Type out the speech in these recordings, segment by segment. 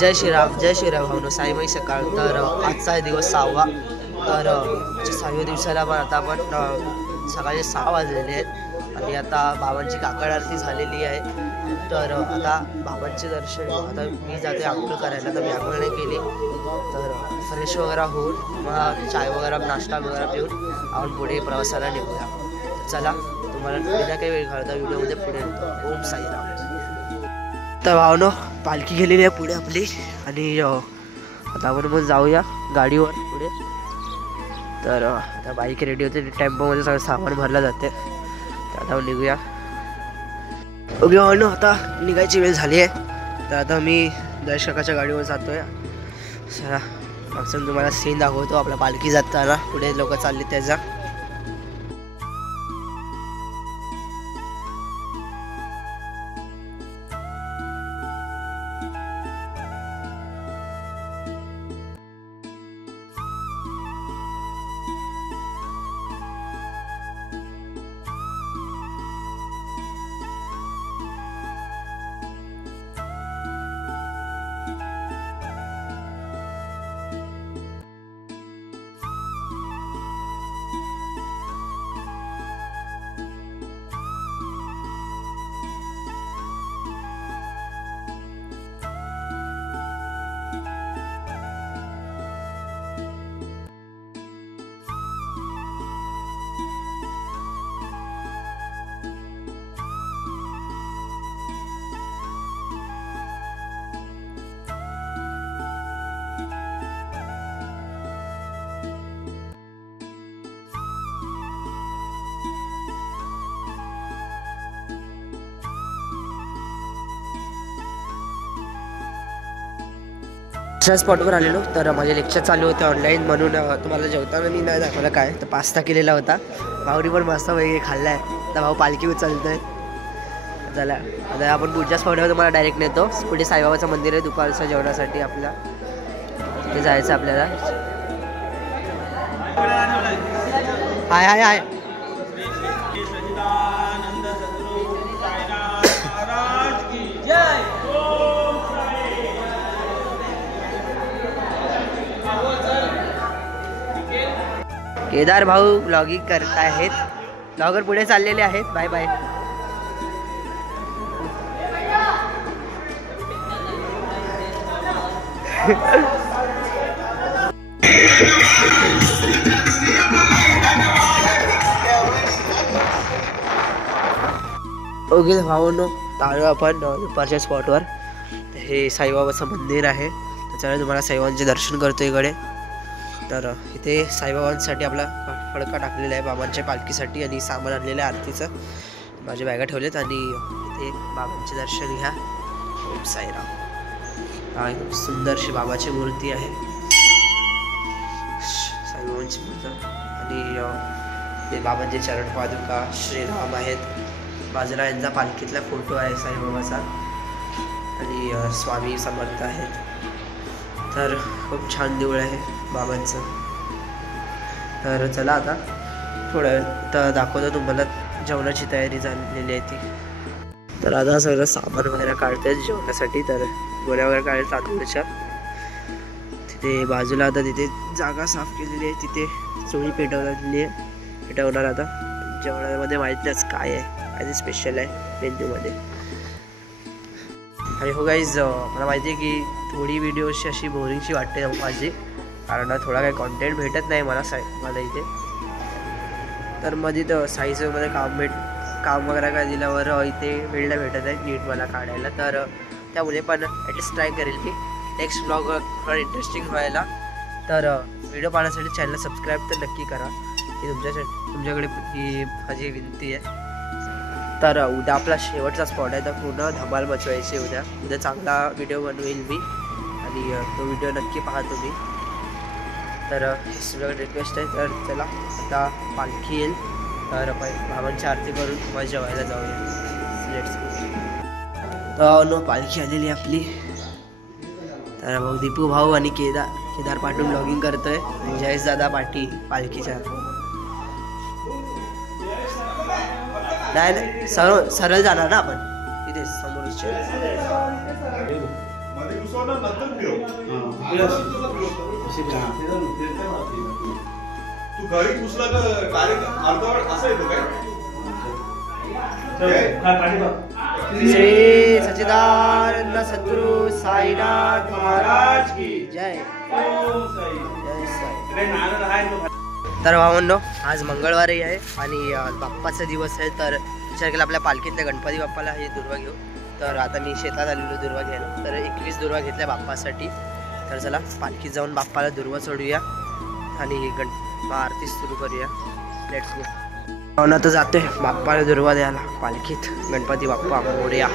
जय श्रीराम भावनो. साईबाई सकाळ. तर आजचा दिवस 6वा. तर 6व्या दिवसाला पण आता आपण सकाळचे 6 वाजलेले आहेत आणि आता बाबांची काकड आरती झालेली आहे. तर आता बाबांचे दर्शन आता मी जाते आंघोळ करायला. तर मी आंघोळ नाही केली तर फ्रेश वगैरे होऊन मग चाय वगैरे नाश्ता वगैरे पिऊन आपण पुढे प्रवासाला निघूया. चला तुम्हाला बिना काही वेळ घालता व्हिडिओमध्ये पुढे येतो. ओम साईराम. तर भावनो पालखी गेलेली आहे पुढे आपली आणि आता आपण मग जाऊया गाडीवर पुढे. तर आता बाईक रेडी होते. टेम्पोमध्ये सगळं सामान भरलं जाते. तर आता निघूया. ओके भावनो आता निघायची वेळ झाली आहे. तर आता मी दर्शकाच्या गाडीवर जातोय. चला मागचं तुम्हाला सीन दाखवतो आपला पालखी जाताना पुढे लोक चालले त्याचा. दुसऱ्या स्पॉटवर आलेलो. तर माझे लेक्चर चालू होते ऑनलाईन म्हणून तुम्हाला जेवताना मी नाही दाखवलं काय तर पास्ता केलेला होता. भाऊनी पण मस्त वगैरे खाल्ला आहे. तर भाऊ पालखी उचलतोय. चला आता आपण पुढच्या स्पॉटवर तुम्हाला डायरेक्ट नेतो. पुढे साईबाबाचं मंदिर आहे दुपारच्या जेवणासाठी आपल्या तिथे जायचं आपल्याला. हाय हाय हाय. केदार भाऊ ब्लॉगिंग करत आहेत. ब्लॉगर पुढे चाललेले आहेत. Bye bye. ओके भाऊनो आलो आपण दुपारच्या स्पॉटवर. हे साईबाबाचं मंदिर आहे. त्याच्यामुळे तुम्हाला साईबाबांचे दर्शन करतो इकडे. तर इथे साईबाबांसाठी आपला फडका टाकलेला आहे बाबांच्या पालखीसाठी आणि सामान आणलेलं आहे आरतीचं. माझे बॅगा ठेवलेत आणि इथे बाबांचे दर्शन घ्या. ओम साईराम. एकदम सुंदरशी बाबाची मूर्ती आहे साईबाबांची मूर्ती आणि ते बाबांचे चरण पादुका श्रीराम आहेत. बाजूला यांचा पालखीतला फोटो आहे साईबाबाचा आणि स्वामी समर्थ आहेत. तर खूप छान देऊळ आहे बाबांचं. तर चला आता थोडं तर दाखवतो तुम्हाला जेवणाची तयारी झालेली आहे ती. तर आता सगळं सामान वगैरे काढतोय जेवणासाठी. तर गोळ्या वगैरे काढायला तांदूळच्या तिथे बाजूला आता तिथे जागा साफ केलेली आहे. तिथे चोळी पेटवलेली आहे. पेटवणार आता जेवणामध्ये माहितीच काय आहे काय स्पेशल आहे मेन्यूमध्ये. आणि हो गाईज मला माहिती आहे की थोडी व्हिडिओशी अशी बोरिंगशी वाटते माझी कारण थोडा काही कॉन्टेंट भेटत नाही मला इथे. तर मध्ये तर साईजमध्ये काम वगैरे काय दिल्यावर इथे वेळ नाही भेटत आहे नीट मला काढायला. तर त्यामुळे पण ॲटलिस्ट ट्राय करेल की नेक्स्ट ब्लॉग थोडा इंटरेस्टिंग व्हायला. तर व्हिडिओ पाहण्यासाठी चॅनल सबस्क्राईब तर नक्की करा. ही तुमच्याकडे ही माझी विनंती आहे. तर उद्या आपला शेवटचा स्पॉट आहे. तर पूर्ण धमाल मचवायची उद्या चांगला व्हिडिओ बनवेल मी आणि तो व्हिडिओ नक्की पाहा तुम्ही. तर सगळं रिक्वेस्ट आहे. तर चला आता पालखी येईल तर बाबांची आरती करून मग जेवायला जाऊया. तर पालखी आलेली आपली. तर भाऊ दीपू भाऊ आणि केदार पाटील ब्लॉगिंग करतोय. जयेश दादा पाटी पालखीच्या. नाही सरळ जाणार ना आपण तिथे समोरच. तू घरी पुसला का डायरेक्ट अर्धवट असं येतो काय? श्री सच्चिदानंद सद्गुरु साईनाथ महाराज की जय। तर भावांनो, आज मंगळवारही आहे आणि बाप्पाचा दिवस आहे, तर विचार केला आपल्या पालखीतल्या गणपती बाप्पाला हे दुर्वा घेऊ। तर आता मी शेतात आलेलो दुर्वा घ्यायला, तर 21 दुर्वा घेतल्या बाप्पासाठी। तर चला पालखीत जाऊन बाप्पाला दुर्वा चढूया आणि आरती सुरू करूया। Let's go. तर जातोय बाप्पाला दुर्वा द्यायला पालखीत, गणपती बाप्पा मोरया।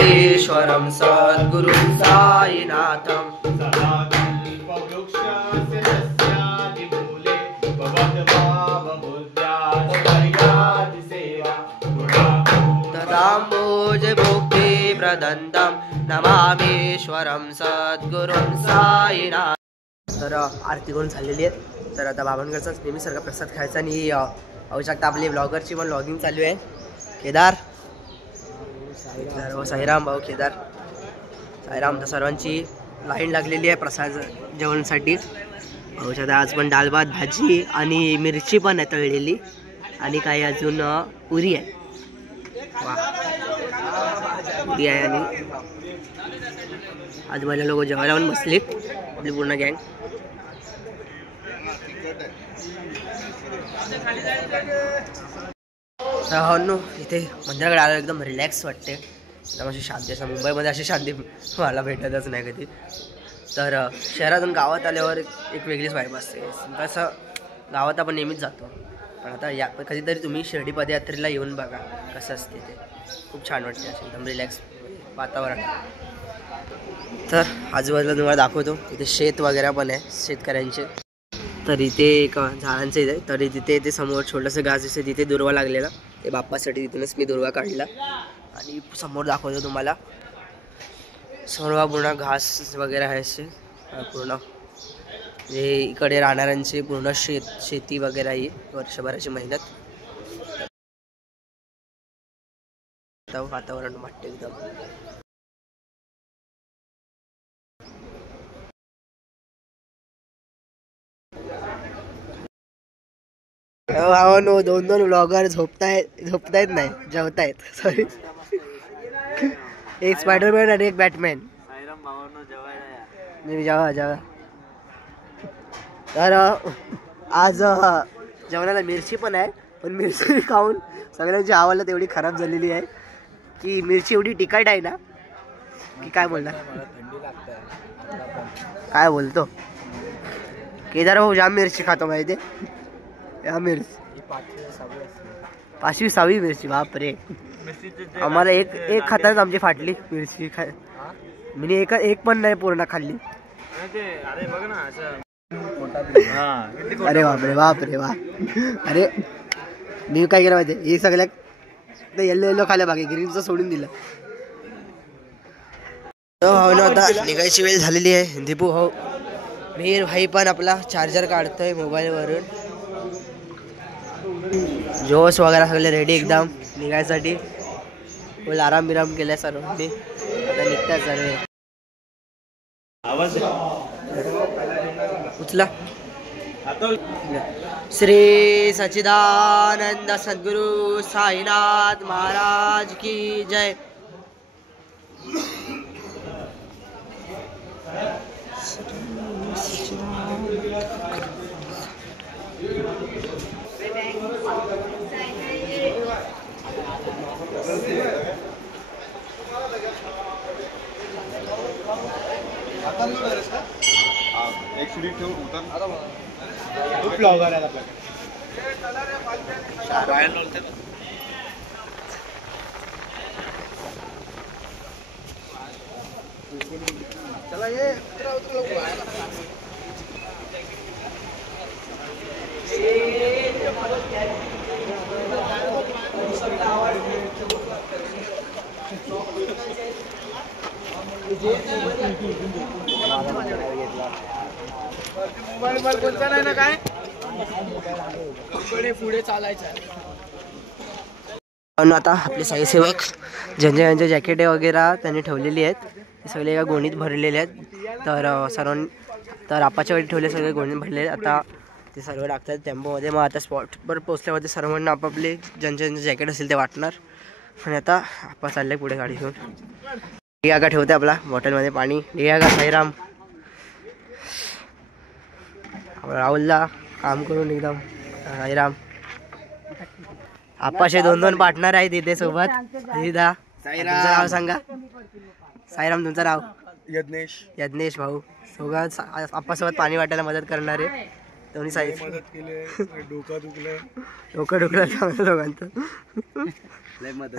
ईश्वरं सद्गुरु साईनाथं तदाम्बोज भुक्ति प्रदन्तं नमामीश्वरं सद्गुरुं साईनाथं। तर आरती करून झालेली आहे, तर आता बाबांकडचा नेहमीसारखा प्रसाद खायचा आणि आवश्यकता आपली ब्लॉगरची पण ब्लॉगिंग चालू आहे। केदार साईराम भाऊ केदार साईराम, तर सर्वांची लाईन लागलेली आहे प्रसाद जेवणासाठी। औषध आज पण डाळ भात भाजी आणि मिरची पण आहे तळलेली आणि काही अजून पुरी आहे। वा, पुरी आहे आणि आज माझ्या लोक जेवायला पण बसली, आपली पूर्ण गँग। हो इथे मंदिराकडे आलं एकदम रिलॅक्स वाटते, एकदम अशी शांती असं। मुंबईमध्ये अशी शांती मला भेटतच नाही कधी। तर शहरातून गावात आल्यावर एक वेगळीच वाईब असते। तसं गावात आपण नेहमीच जातो, पण आता या कधीतरी तुम्ही शिर्डी पदयात्रेला येऊन बघा कसं असते ते, खूप छान वाटते असं एकदम रिलॅक्स वातावरण। तर आजूबाजूला तुम्हाला दाखवतो, इथे शेत वगैरे पण आहे शेतकऱ्यांचे। तर इथे एक झाडांचं इथे, तर तिथे ते समोर छोटंसं घास दिसते, तिथे दुर्वा लागलेला, ते बाप्पासाठी तिथूनच मी दुर्वा काढला। आणि समोर दाखवतो तुम्हाला सर्व पूर्ण घास वगैरे आहे असे पूर्ण, जे इकडे राहणाऱ्यांचे पूर्ण शेती वगैरे आहे वर्षभराची मेहनत। वातावरण वाटते एकदम। नो दोन ब्लॉगर झोपतायत नाही, जेवतायत, सॉरी। एक स्पायडरमॅन आणि एक बॅटमॅन। जेवा। तर आज जेवणाला मिरची पण आहे, पण मिरची खाऊन सगळ्यांची हालत तेवढी खराब झालेली आहे की मिरची एवढी तिखट आहे ना की काय बोलणार। काय बोलतो केदार भाऊ, जाम मिरची खातो माहिती आहे या मिरची, 5वी 6वी मिरची, बापरे। आम्हाला एक खाताच आमची फाटली मिरची, मी एक पण नाही पूर्ण खाल्ली। अरे बापरे वा। अरे मी काय केलं माहिती, हे सगळ्या येल्लो खाल्ल्या, बाकी ग्रीनचं सोडून दिलं। आता निघायची वेळ झालेली आहे। दीपू भाऊ मीर भाई पण आपला चार्जर काढतोय मोबाईलवरून, जोश वगैरे सगळे रेडी एकदम निघायसाठी, फुल आराम बिराम केलाय सर्वांनी, आता निघतात सर्व। उचला। श्री सच्चिदानंद सद्गुरु साईनाथ महाराज की जय। ब्लॉगर आहे आपल्याकडे. चला ये उतरा मोबाईल कोणता नाही ना काय पुढे चालायचं. पण आता आपले साईसेवक ज्यांचे जॅकेटे वगैरे त्यांनी ठेवलेली आहेत ते सगळे एका गोणीत भरलेले आहेत. तर आपाच्या वेळी ठेवले सगळे गोणीत भरलेले आहेत. आता ते सर्व टाकतात टेम्पोमध्ये. मग आता स्पॉटवर पोचल्यावर सर्वांना आपापले ज्यांचे जॅकेट असेल ते वाटणार. आणि आता आपा चालले पुढे गाडी घेऊन. डिया का ठेवते आपला बॉटलमध्ये पाणी. डिया का साईराम राहुलला काम करून एकदम साईराम. आपाचे 2-2 पार्टनर आहेत इथे सोबत. तुमचं नाव सांगा. साईराम तुमचं नाव. यज्ञेश भाऊ सोबत आप्पासोबत पाणी वाटायला मदत करणारे दोन्ही साई. डोकं दुखलं दोघांचं.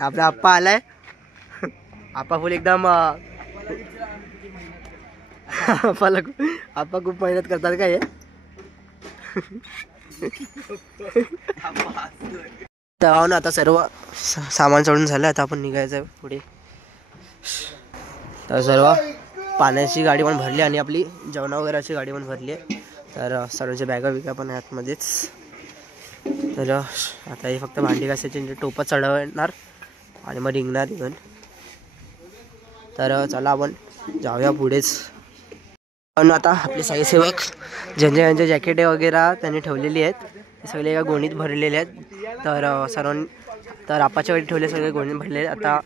आपला आप्पा आलाय. आप्पा फुल एकदम आप्पा खूप मेहनत करतात काय हे. ना आता सर्व सामान सोडून झालं. आता आपण निघायचं पुढे. तर सर्व पाण्याची गाडी पण भरली आणि आपली जेवणा वगैरेची गाडी पण भरली आहे. तर सर्वांच्या बॅगा बिगा पण आहेत मध्येच. तर आता हे फक्त भांडी घासायची टोपा चढवणार आणि मग निघणार इथून. तर चला आपण जाऊया पुढेच. पण आता आपले साईसेवक ज्यांचे जॅकेटे वगैरे त्यांनी ठेवलेली आहेत ते सगळे एका गोणीत भरलेले आहेत. तर आपाच्या वेळी ठेवले सगळे गोणीत भरलेले आहेत. आता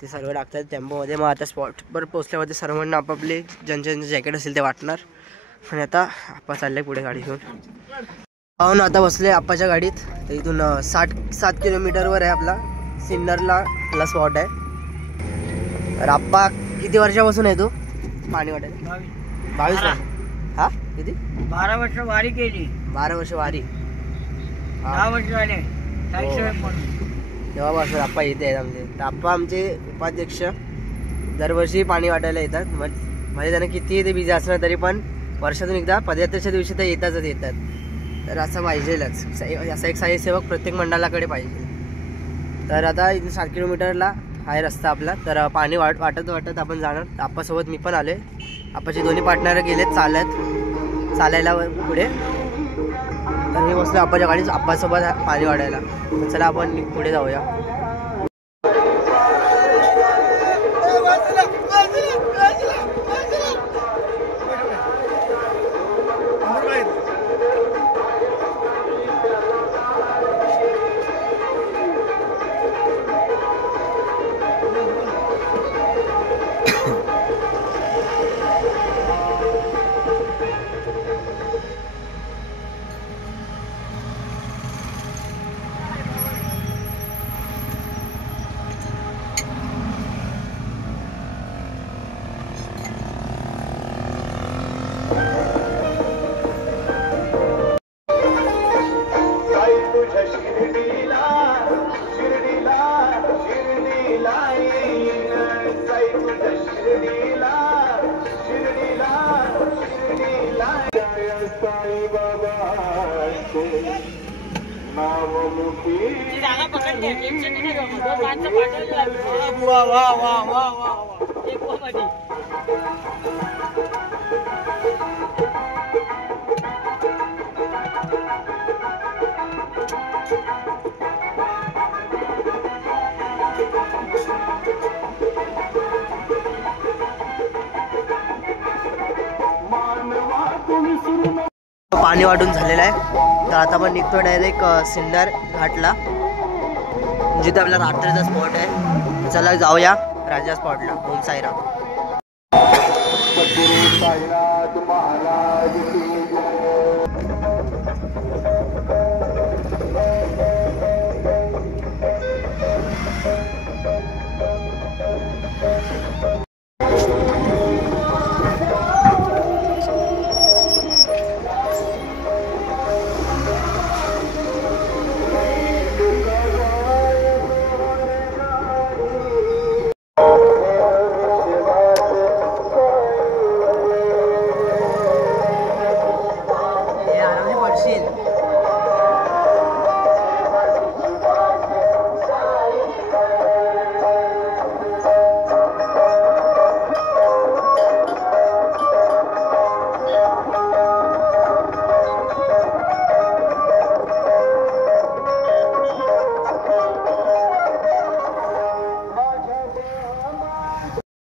ते सर्व टाकतात टेम्पोमध्ये. मग आता स्पॉटवर पोचल्यावर सर्वांना आपापले ज्यांचे जॅकेट असेल ते वाटणार. आणि आता आप्पा चालले पुढे गाडी घेऊन. पाहून आता बसले आप्पाच्या गाडीत. तर इथून 7 किलोमीटरवर आहे आपला सिन्नरला आपला स्पॉट आहे. तर आप्पा किती वर्षापासून आहे तो पाणी वाटायला? 22 वर्ष. हा किती? 12 वर्ष वारी केली. 12 वर्ष वारी. 10 वर्ष झाले तेव्हापासून आप्पा इथे आहेत आमचे. तर आप्पा आमचे उपाध्यक्ष दरवर्षी पाणी वाटायला येतात. म्हणजे त्यांना किती ते बिझी असणार तरी पण वर्षातून एकदा पदयात्रेच्या दिवशी तर येतात. तर असं पाहिजेलच. असा एक साईसेवक प्रत्येक मंडळाकडे पाहिजे. तर आता इथे 7 किलोमीटरला आहे रस्ता आपला. तर पाणी वाटत आपण जाणार. आप्पासोबत मी पण आले. आप्पाचे दोन्ही पार्टनर गेलेत चालायला पुढे. तर मी बसलो आप्पाच्या गाडीत आप्पासोबत पाणी वाढायला. चला आपण पुढे जाऊया. पाणी वाटून झालेलं आहे. तर आता आपण निघतो डायरेक्ट सिन्नर घाटला जिथे आपला रात्रीचा स्पॉट आहे. चला जाऊया राजा स्पॉटला. ओम साईराम.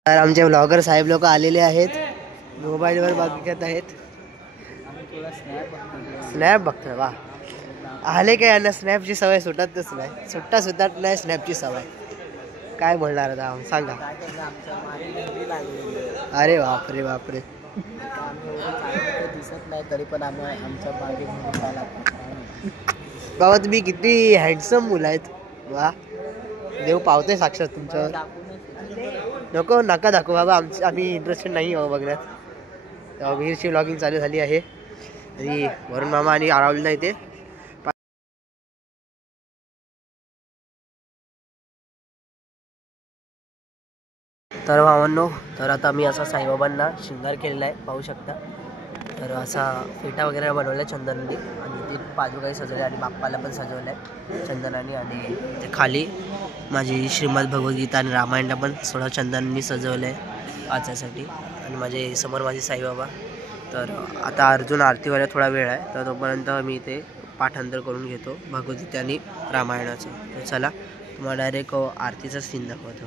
तर आमचे ब्लॉगर साहेब लोक आलेले आहेत, मोबाईलवर बघत आहेत, स्नॅप बघतोय. वा, आले काय यांना स्नॅपची सवय सुटतच नाही, सुटत नाही स्नॅपची सवय. काय बोलणार आता सांगा. अरे बापरे बापरे, दिसत नाही तरी पण आम्ही आमच्या मागे बाबा तुम्ही किती हँडसम मुलं आहेत. वा, देव पावतोय साक्षात तुमच्यावर. नको नका दाखवू बाबा, आम्ही इंटरेस्टेड नाही आहो बघण्यात. विहीरची व्लॉगिंग चालू झाली आहे आणि वरुण मामा आणि आरावली नाही ते. तर भावांनो, तर आता मी असा साईबाबांना शृंगार केलेला आहे, पाहू शकता. तर असा फेटा वगैरे बनवला आहे चंदनाने आणि ते पादुकाही सजवले आणि बाप्पाला पण सजवलं आहे चंदनाने. आणि ते खाली माझी श्रीमद भगवद्गीता आणि रामायणला पण थोडं चंदनाने सजवलं आहे वाचायसाठी. आणि माझे समोर माझे साईबाबा. तर आता अर्जुन आरतीवाला थोडा वेळ आहे, तर तोपर्यंत मी ते पाठांतर करून घेतो भगवद्गीता आणि रामायणाचं. तर चला तुम्हाला डायरेक्ट आरतीचा सीन दाखवतो.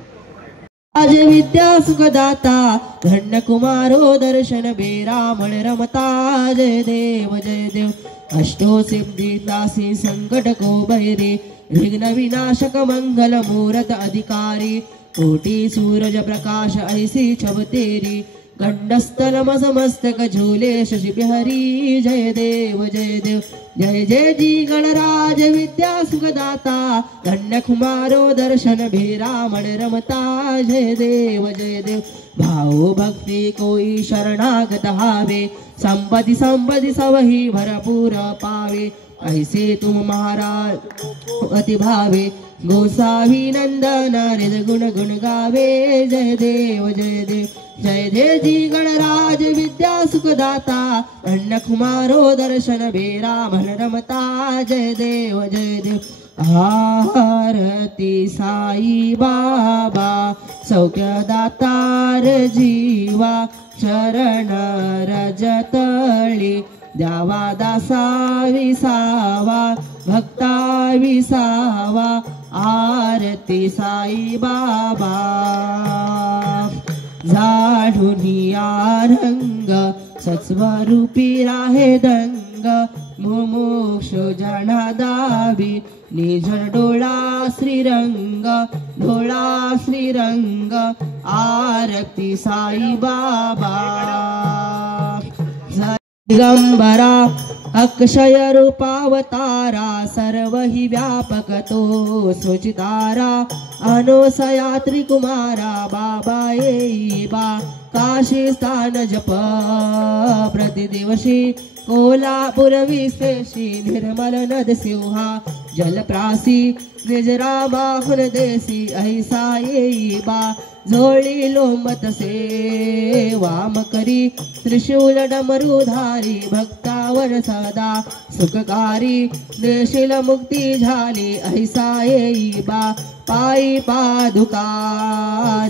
आज विद्या सुखदाता धन्य कुमारो दर्शन बेरामण रमता. जय देव जय देव. अष्टो सिद्धी दासी संकट को बहिरे विघ्न विनाशक मंगल मूरत अधिकारी. कोटि सूरज प्रकाश ऐसी छब तेरी गंडस्थल मस्तक झूले शशि बिहारी. जय देव जय देव. जय जय जी गणराज विद्या सुखदाता धन्य कुमारो दर्शन भेरामण रमता. जय देव जय देव. भाव भक्ति कोई शरणागत हावे संपत्ति संपत्ति सबही भरपूर पावे. ऐसे तुम महाराज अति भावे गोसावी नंदन निर्गुण गुण गावे. जय देव जय देव. जय जय जी गणराज विद्या सुखदाता धन्य कुमारो दर्शन बेरामण रमता. जय देव जय देव. आरती साई बाबा सौख्यदातार जीवा चरण रजतळी द्यावा दासा विसावा भक्ता विसावा. आरती साई बाबा झाडुनिया रंग सत्स्वरूपी राहे दंग. मुमुक्षु जना दावी निजन डोळा श्रीरंग डोळा श्रीरंग. आरती साई बाबा. दिगंबरा अक्षय रूपावतारा सर्व हि व्यापक तो सुचितारा. अनोसया त्रिकुमारा बाबा येई बा. काशी स्थान जप प्रतिदिवशी कोल्हापूर विश्वेशी निर्मल नद सिंहा जलप्रासी निजरामाहुन देसी. ऐसा येई बा झोळी लोंबत से वाम करी त्रिशूल डमरुधारी भक्तावर सदा सुखकारी देशील मुक्ती झाली. ऐसा येई बा पायी पादुका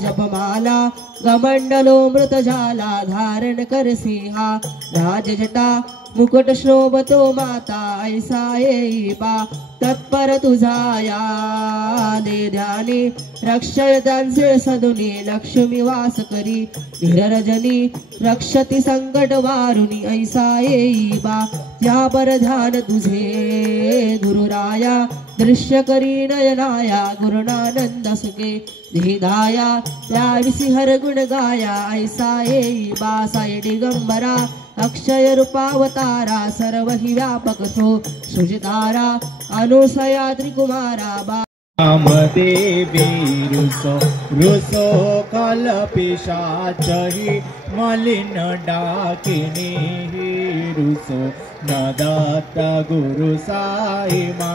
जपमाला गमंडलो मृत झाला धारण कर सिंहा. राजजटा मुकुट शोभतो माता. ऐसा येई बा तत्पर तुझा या दे ध्यानी रक्षय त्यांचे सदुनी लक्ष्मी वास करी धीररजनी रक्षती संकट वारुनी. ऐसा येई बा यावर ध्यान तुझे गुरुराया दृश्य करी नयनाया गुरुनानंद सुखे धिदाया त्याविसी हर गुण गाया. ऐसा येई बा साई दिगंबरा अक्षय रूपावतारा सर्व हि व्यापक तो सुजितारा. अनुसया त्रिकुमारा बा रामदेवी रुसो रुसो कल्पिशाचहि मलिन डाकिनी रुसो न दत्त गुरु साई मा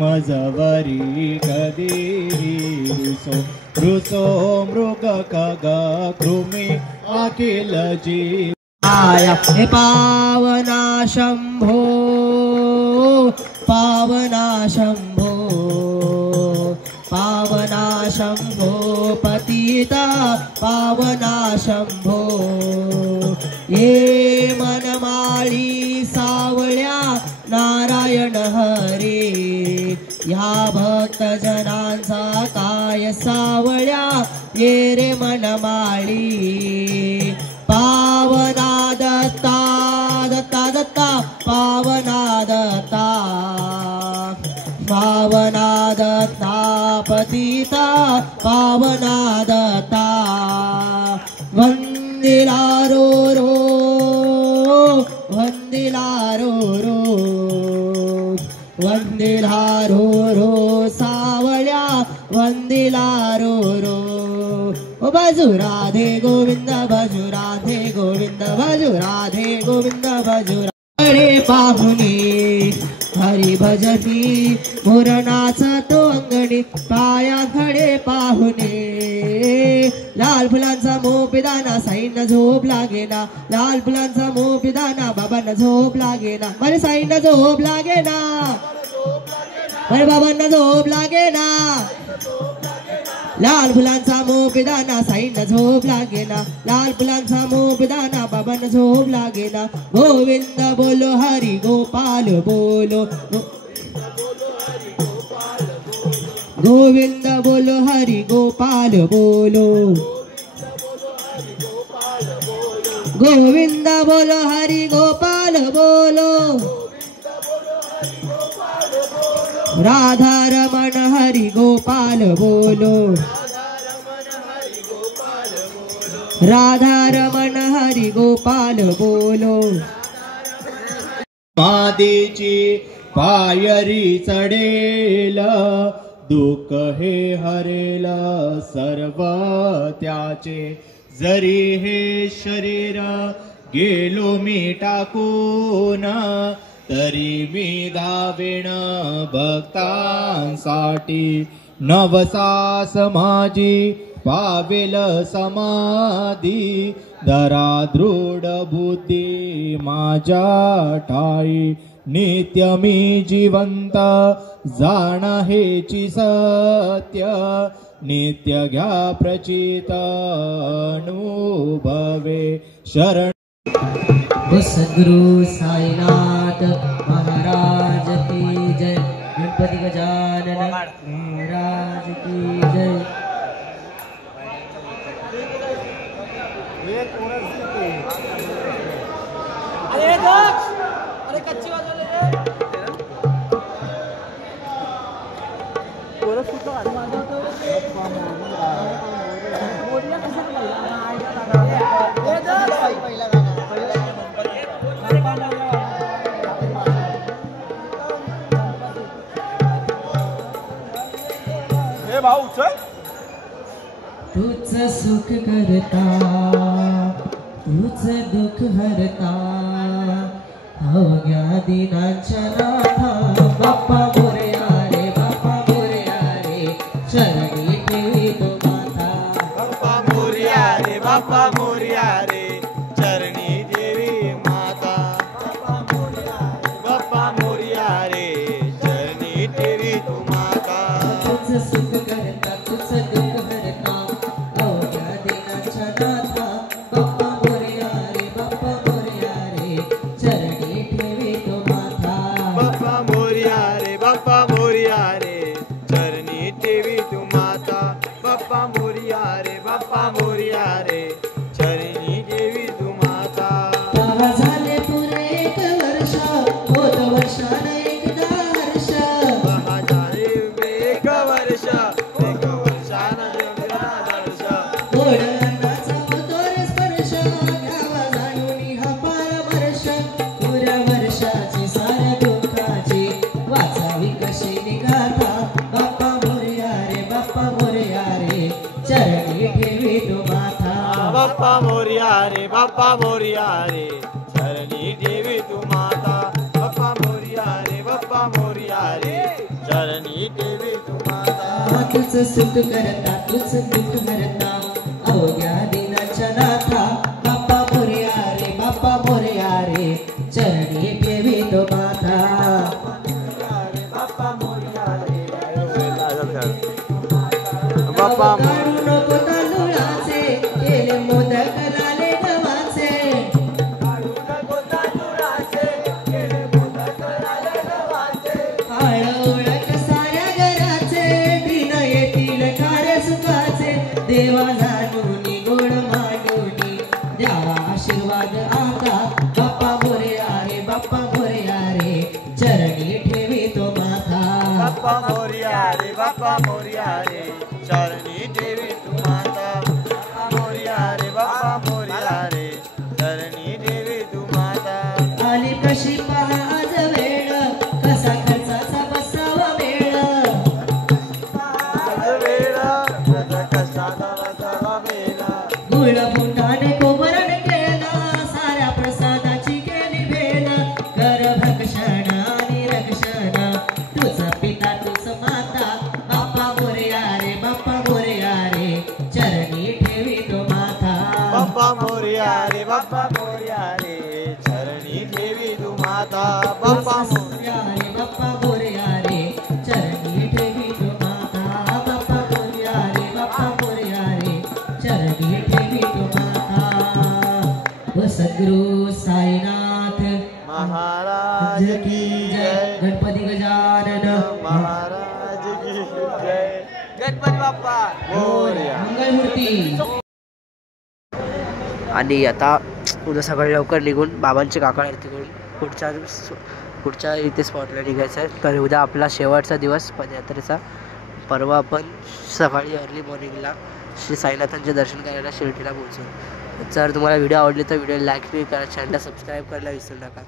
मजवरी कधी रुसो रुसो मृग खग कृमी अखिल जी. आया हे पावना शंभो शंभो पावना शंभो पतिता पावना शंभो ये मनमाळी सावळ्या नारायण हरी या भक्त जनांचा काय सावळ्या ये रे मनमाळी पावना दत्ता दत्ता दत्ता पावना दत्ता पावना दत्ता पतिता पावना दत्ता वंदिला रो रो वंदिला रो रो वंदिला रो रो सावळ्या वंदिला रो रो भजू राधे गोविंद भजू राधे गोविंद भजू राधे गोविंद भजू रे पाहुणी हरी भजनी मोरणाचा तो अंगणी पाया खडे पाहुणे लाल फुलांचा मोपिदाना साईंना झोप लागेना लाल फुलांचा मोपिदाना बाबांना झोप लागेना माझ्या साईंना झोप लागेना माझ्या बाबांना झोप लागेना लाल फुलांचा मोपिदाना साईंना झोप लागेना लाल फुलांचा मोपिदाना बाबांना झोप लागेना गोविंद बोलो हरी गोपाल बोलो गोविंद बोलो हरी गोपाल बोलो गोविंद बोलो हरी गोपाल बोलो राधा रमण हरि गोपाल बोलो राधा रमण हरि गोपाल बोलो मादेची पायरी चढेल दुःख हे हरेल सर्व त्याचे जरी हे शरीर गेलो मी टाकून तरी मी धावेण भक्तांसाठी नवसास माझी पावेल समाधी धरा दृढ बुद्धी माझ्या ठाई नित्य मी जिवंत जाण हेची सत्य नित्य घ्या प्रचित अनुभवे शरण सद्गुरु साईनाथ महाराज की जय गणपति गजानन महाराज की जय अरे कच्ची भाऊ चल तूच सुख करता तूच दुःख हरता अवघ्या दिनांच्या नाथा बाप्पा मोरया रे बाप्पा मोरया रे शरणी ठेवी तो माथा बाप्पा मोरया रे बाप्पा मोरया रे चरणी देवी माता बाप्पा मोरया रे चरणी देवी तू माता तूच सुख करता तूच दुःख हरता अवघ्या दिनांच्या नाथा बाप्पा मोरया रे चरणी ठेवी तो माथा बाप्पा मोरया रे चरणी देवी तू माता बाप्पा मोरया रे चरणी देवी तू माता पहा झाले पुरे एक वर्ष होत वर्षाने एकदा हर्ष पहा झाले एक वर्षानं जगला दर्श गोड अन्नाचा होतो रे स्पर्श घ्यावा जाणून हा परामर्श पुऱ्या वर्षाची साऱ्या दुःखाची वाचावी कशी निघाता बाप्पा मोरया रे चरणी ठेवी तो माथा बाप्पा मोरया रे चरणी देवी तू माता बाप्पा मोरया रे चरणी देवी तू माता तूच सुख करता तूच दुःख हरता अवघ्या दिनाच्या नाथा बाप्पा मोरया रे चरणी ठेवी तो माथा बाप्पा मोरया बाप्पा काढू नको तांदुळाचे केले मोदक लाले गव्हाचे ओळख साऱ्या घराचे दिन येतील कार्य सुखाचे देवा जाणूनी गोड मांडूनी द्यावा आशीर्वाद आता बाप्पा मोरया रे बाप्पा मोरया रे चरणी ठेवी तो माथा बाप्पा मोरया रे बाप्पा मोरया रे चरणी देवी तू माता मोरया रे बाप्पा मोरया रे चरणी देवी तू माता आली कशी पहा आज वेळ कसा खर्चाचा बसावा वेळ आज वेळा तुझा कशाला बसावा वेळा गुळ फुटाने कोबरण केला साऱ्या प्रसादाची केली भेल कर भक्षण आणि रक्षण तुझा पिता तुझ माता बाप्पा मोरया रे बाप्पा मोरया रे चरणी ठेवी तो माथा बाप्पा मोरया रे बाप्पा मोरया रे चरणी देवी तू माता बाप्पा मोरया रे बाप्पा मोरया रे चरणी ठेवी तो माता बाप्पा मोरया रे बाप्पा मोरया रे चरणी ठेवी तो माता व सद्गुरु साईनाथ महाराज की जय गणपती गजानन महाराज की जय गणपती बाप्पा मोरया मंगलमूर्ती. आणि आता उद्या सकाळी लवकर निघून बाबांची काकड आरती करून पुढच्या इथे स्पॉटला निघायचं आहे. तर उद्या आपला शेवटचा दिवस पदयात्रेचा. परवा आपण सकाळी अर्ली मॉर्निंगला श्री साईनाथांचे दर्शन करायला शिर्डीला पोहोचू. जर तुम्हाला व्हिडिओ आवडली तर व्हिडिओ लाईक बी करा, चॅनलला सबस्क्राईब करायला विसरू नका.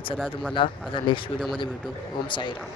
चला तुम्हाला आता नेक्स्ट व्हिडिओमध्ये भेटू. ओम साईराम.